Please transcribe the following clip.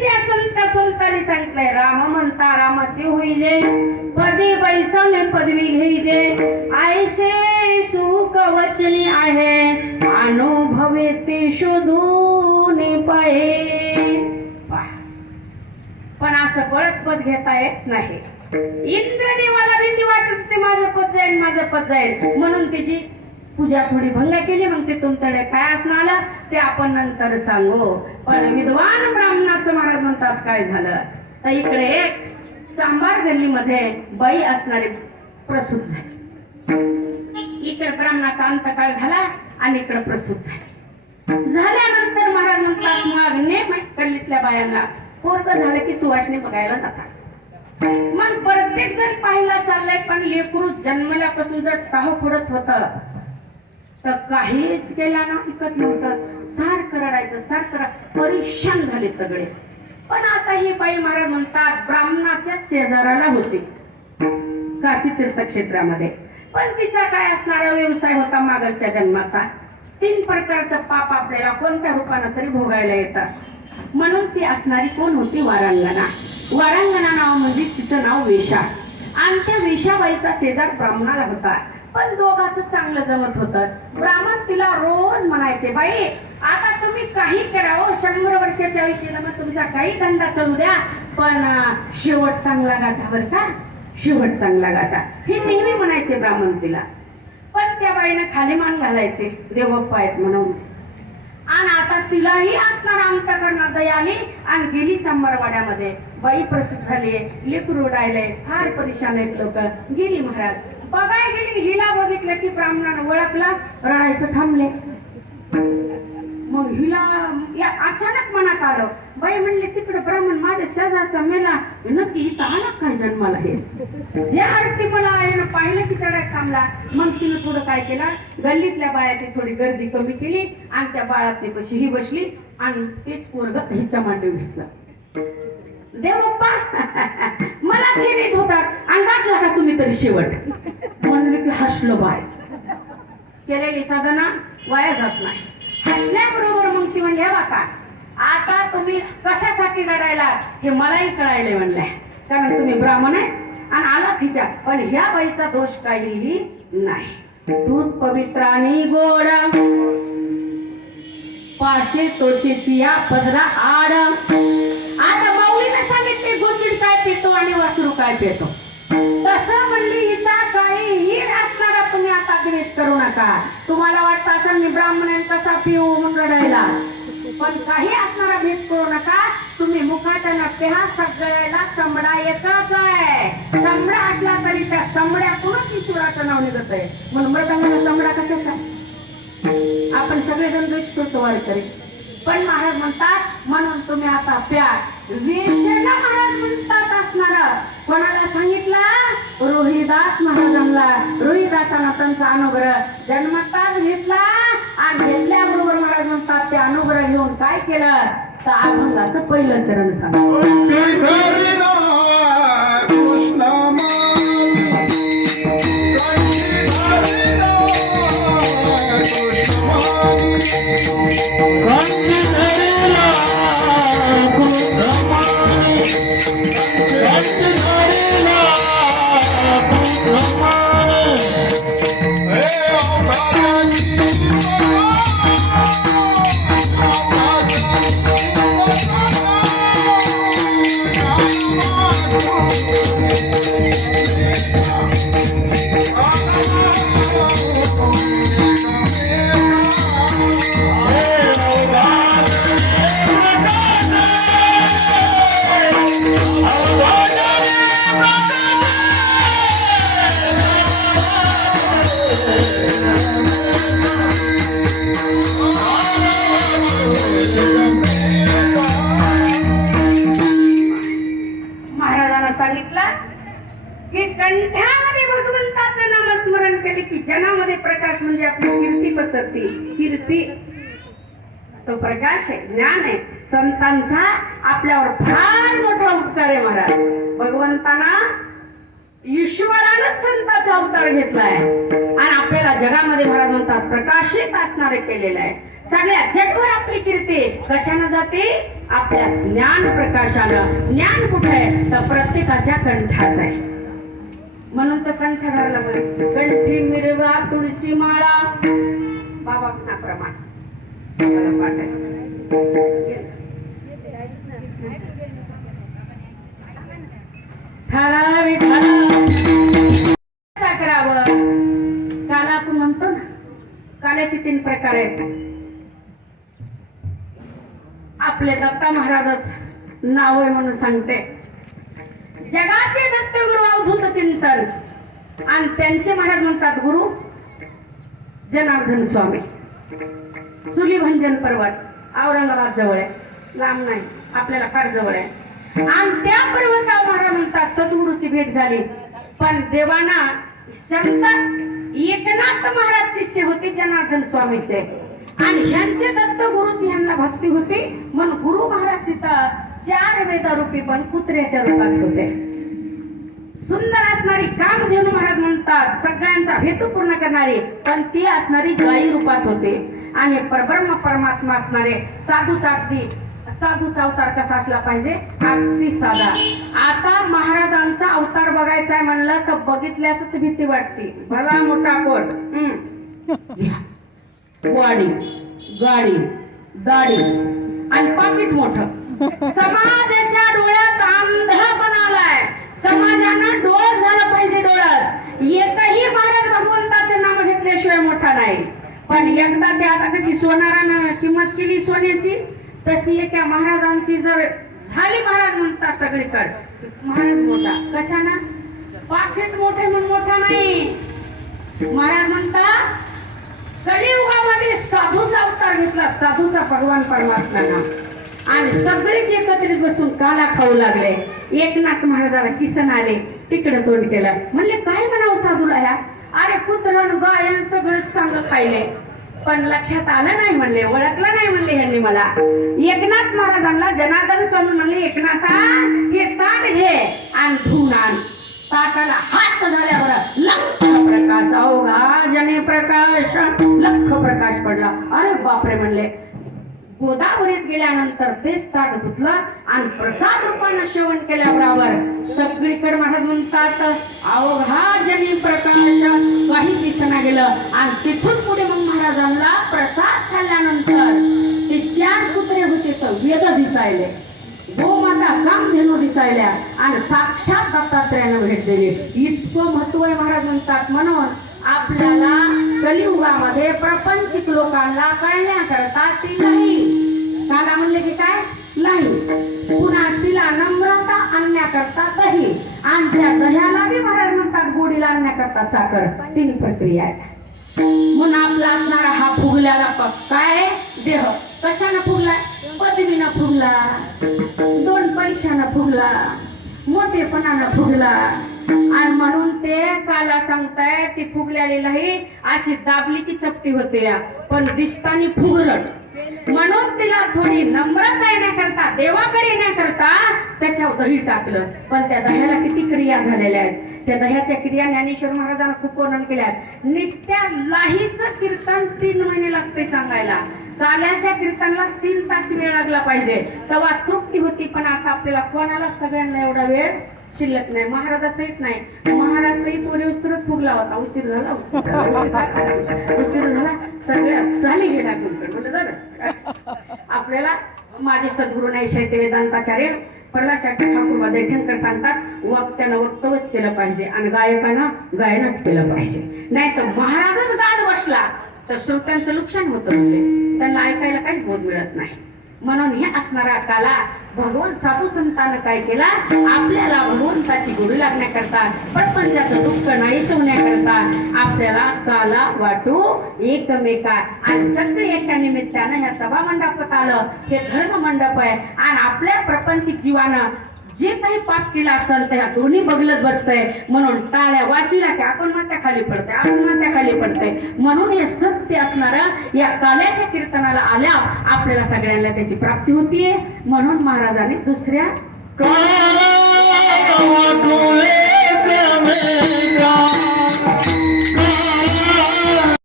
जे संत संतांनी सांगितलंय राम म्हणता रामाची होईजे. पदी बैसाने पदवी घेईजे आयशे सुख वचनी आहे. अनुभवे ते शोधून पाहे. पण असं बरंच पद घेता येत नाही. इंद्रदेवाला भीती वाटत ते माझं पद जाईल माझं पद जाईल म्हणून तिची पूजा थोडी भंग केली मग ते तुमच्याकडे काय असणार आलं ते आपण नंतर सांगू. पण विद्वान ब्राह्मणाचं महाराज म्हणतात काय झालं? तर इकडे एक चांबार गल्लीमध्ये बाई असणारी प्रसूत झाली. इकडे ब्राह्मणाचा अंतकाळ झाला आणि इकडे प्रसूत झाली. झाल्यानंतर महाराज म्हणतात मग गल्लीतल्या बायांना पोरक झालं की सुवासने बघायला जातात. मग प्रत्येक जण पाहायला चाललंय पण लेकरू जन्मल्यापासून जर टाव पडत होतं तर काहीच केला ना ऐकत नव्हतं. सारखं रडायचं सारखं रड- परेशान झाले सगळे. पण आता ही बाई महाराज म्हणतात ब्राह्मणाच्या शेजाराला होते. काशी तीर्थक्षेत्रामध्ये. पण तिचा काय असणारा व्यवसाय होता मागलच्या जन्माचा? तीन प्रकारचं पाप आपल्याला कोणत्या रूपानं तरी भोगायला येतात म्हणून ती असणारी कोण होती? वारांगणा. वारांगणा नाव म्हणजे तिचं नाव वेशा आणि त्या वेशाबाईचा शेजार ब्राह्मणाला होता. पण दोघाच चांगलं जमत होतं. ब्राह्मण तिला रोज म्हणायचे बाई आता तुम्ही काही करा हो, शंभर वर्षाच्या आयुष्यात मग तुमचा काही धंदा चालू द्या पण शेवट चांगला गाठा बर का? शेवट चांगला गाठा. हे नेहमी म्हणायचे ब्राह्मण तिला. पण त्या बाईनं खाली मान घालायचे देवप्पा आहेत म्हणून. आणि आता तिलाही असणार अंतकरणा दयाली आणि गेली चंबरवाड्यामध्ये. बाई प्रसूत झाली लेकरू उडायलंय फार परेशान आहेत लोक. गेली महाराज. बघाय गेली हिला बघितलं की ब्राह्मणानं ओळखला रडायचं थांबले. मग हिला या अचानक मनात आलं. बाई म्हणले तिकडे ब्राह्मण माझ्या शेजारचा मेला. नक्की इथं आला काय जन्माला हेच जे आरती मला यानं पाहिलं की चढायला थांबला. मग तिनं थोडं काय केलं? गल्लीतल्या बायाची थोडी गर्दी कमी केली आणि त्या बाळातली कशी ही बसली आणि तेच पोरग हिच्या मांडीवर घेतलं. देवप्पा मला चिरीत होता अंगात लागा तुम्ही तरी शेवट? म्हणून हसलो बाळ. केलेली साधना वाया जात नाही. हसल्याबरोबर मग ती म्हणली बाका आता तुम्ही कशासाठी रडायला? हे मलाही कळायले म्हणलंय. कारण तुम्ही ब्राह्मण आहे आणि आला तिच्या. पण ह्या बाईचा दोष काहीही नाही. दूध पवित्र आणि गोड. पाशे तोचेची या पदरा आड. आता माऊलीने सांगितले गोचिड काय पितो आणि वासरू काय पितो तसं म्हणली हिचा काहीही असणारा तुम्ही आता द्वेष करू नका. तुम्हाला वाटतं असं मी ब्राह्मण कसा पिऊ म्हणून रडायला. पण काही असणारा भेद करू नका. तुम्ही मुखाच्या नप्या सगळ्याला चमडा येतच आहे. चमडा असला तरी त्या चमड्यातूनच ईश्वराचं नाव निघत आहे. म्हणून मृतांना चमडा कशाचा आपण सगळेजण दोष करतो तरी पण महाराज म्हणतात म्हणून तुम्ही आता प्या वेशना महाराज म्हणतात असणार. कोणाला सांगितला? रोहिदास महाराजांना रोहिदासानं त्यांचा अनुग्रह जन्मताच घेतला आणि घेतल्याबरोबर महाराज म्हणतात ते अनुग्रह घेऊन काय केलं? तर अभंगाचं पहिलं चरण सांग. की प्रकाश म्हणजे आपली कीर्ती पसरते. कीर्ती तो प्रकाश आहे ज्ञान आहे. संतांचा आपल्यावर फार मोठा उपकार आहे महाराज. भगवंताना ईश्वरानंच संतांचा अवतार घेतलाय. आणि आपल्याला जगामध्ये महाराज म्हणतात प्रकाशित असणारे केलेलं आहे. सगळ्या जगभर आपली कीर्ती कशानं जाते? आपल्या ज्ञान प्रकाशानं. ज्ञान कुठे आहे? तर प्रत्येकाच्या कंठात आहे. म्हणून तर कंठ धरला म्हणे कंठी मिरवा तुळशी माळा. बाबा प्रमाण. मला करावं? काला आपण म्हणतो ना काल्याचे तीन प्रकार आहेत. आपले दत्ता महाराजच नाव आहे म्हणून सांगते. जगाचे दत्त चिंतन आणि त्यांचे महाराज म्हणतात गुरु जनार्दन स्वामी सुलीभंजन पर्वत औरंगाबाद जवळ आहे. लांब नाही आपल्याला फार जवळ आहे. आणि त्या पर्वतावर महाराज म्हणतात सद्गुरूची भेट झाली. पण देवाना संत एकनाथ महाराज शिष्य होते जनार्दन स्वामीचे. आणि ह्यांचे दत्त गुरुची ह्यांना भक्ती होती. म्हणून गुरु महाराज तिथं चार वेदारूपी पण कुत्र्याच्या रूपात होते. सुंदर असणारी कामधेनू महाराज म्हणतात सगळ्यांचा हेतू पूर्ण करणारी पण ती असणारी गायी रूपात होते. आणि परब्रह्म परमात्मा असणारे साधूचा अगदी साधूचा अवतार कसा असला पाहिजे? अगदी साधा. आता महाराजांचा अवतार बघायचा आहे म्हणलं तर बघितल्यासच भीती वाटते. भला मोठा कोट. हम्म. वाडी गाडी दाढी आणि पाकिट मोठ. समाजाच्या डोळ्यात अंधपण समाजानं डोळस झालं पाहिजे डोळस. एकही महाराज भगवंताचं नाव घेतल्याशिवाय मोठा नाही. पण एकदा ते आता कशी सोनारानं किंमत केली सोन्याची तशी एका महाराजांची जर झाली महाराज म्हणतात सगळीकडे. महाराज मोठा. कशाना? पाकिट मोठे म्हणून मोठा नाही. महाराज म्हणतात कलियुगामध्ये साधूचा अवतार घेतला साधूचा भगवान परमात्म्यानं आणि सगळेच एकत्रित बसून काला खाऊ लागले. एकनाथ महाराजाला किसन आले तिकडे तोंड केलं. म्हणले काय म्हणावं साधूला ह्या अरे कुत्रण गायन सगळं सांग खायले. पण लक्षात आलं नाही म्हणले ओळखलं नाही म्हणले ह्यांनी मला. एकनाथ महाराजांना जनार्दन स्वामी म्हणले एकनाथा हे ताट घे आणि धुवून आण. ताटाला हात झाल्यावर लख प्रकाश अवघा जने प्रकाश लख प्रकाश पडला. अरे बापरे म्हणले गोदावरीत गेल्यानंतर तेच ताट धुतलं आणि प्रसाद रूपानं सेवन केल्याबरोबर सगळीकडे महाराज म्हणतात अवघा जनी प्रकाश काही दिसना गेलं. आणि तिथून पुढे मग महाराजांना प्रसाद खाल्ल्यानंतर ते चार कुत्रे होते तर वेद दिसायले. गोमाता कामधेनू दिसायल्या आणि साक्षात दत्तात्रयानं भेट दिली. इतकं महत्त्व आहे महाराज म्हणतात म्हणून आपल्याला कलियुगामध्ये प्रपंचिक लोकांना कळण्याकरता ती नाही. काला म्हणले की काय? नाही. पुन्हा तिला नम्रता आणण्याकरता दही. आणि त्या दह्याला बी महाराज म्हणतात गोडीला आणण्याकरता साखर. तीन प्रक्रिया आहे म्हणून आपला असणारा हा फुगल्याला काय? देह. कशानं फुगला? पदवीनं फुगला. दोन पैशानं फुगला. मोठेपणानं फुगला. आणि म्हणून ते काला सांगताय ती फुगलेली नाही अशी दाबली की चपटी होते या. पण दिसतानी फुगरट. म्हणून तिला थोडी नम्रता येण्याकरता देवाकडे येण्याकरता त्याच्यावर दही टाकलं. पण त्या दह्याला किती क्रिया झालेल्या आहेत. त्या दह्याच्या क्रिया ज्ञानेश्वर महाराजांना खूप वर्णन केल्या आहेत. निस्त्या लाहीचं कीर्तन तीन महिने लागते सांगायला. काल्याच्या कीर्तनाला तीन तास वेळ लागला पाहिजे. तेव्हा तृप्ती होती पण आता आपल्याला कोणाला सगळ्यांना एवढा वेळ शिल्लक नाही महाराज येत नाही. महाराज काही तो उस्तीरच फुगला होता उशीर झाला उशीर झाला, सगळ्यात सगळ्या झाली. गेला म्हणजे आपल्याला माझे सद्गुरू नाही शैत्य वेदांताचार्य प्रल्हाद ठाकूर दैठणकर सांगतात वक्त्यानं वक्तव्यच केलं पाहिजे आणि गायकानं गायनच केलं पाहिजे. नाही तर महाराजच गाद बसला तर श्रोत्यांचं नुकसान होतं. म्हणजे त्यांना ऐकायला काहीच बोध मिळत नाही. म्हणून हे असणारा काला भगवंत साधू संतानं काय केला? आपल्याला भगवंताची गोडी लागण्याकरता प्रपंचाचं दुःख नाहीसवण्याकरता आपल्याला काला वाटू एकमेका. आणि सगळे एका निमित्तानं ह्या सभा मंडपात आलं. हे धर्म मंडप आहे. आणि आपल्या प्रपंचिक जीवानं जे काही पाप केलं असेल त्या दोन्ही बघलत बसतंय. म्हणून टाळ्या वाचीला की आपण मात्या खाली पडतंय आपण मात्या खाली पडतंय. म्हणून हे सत्य असणारा या काल्याच्या कीर्तनाला आल्या आपल्याला सगळ्यांना त्याची प्राप्ती होतीये. म्हणून महाराजांनी दुसऱ्या काला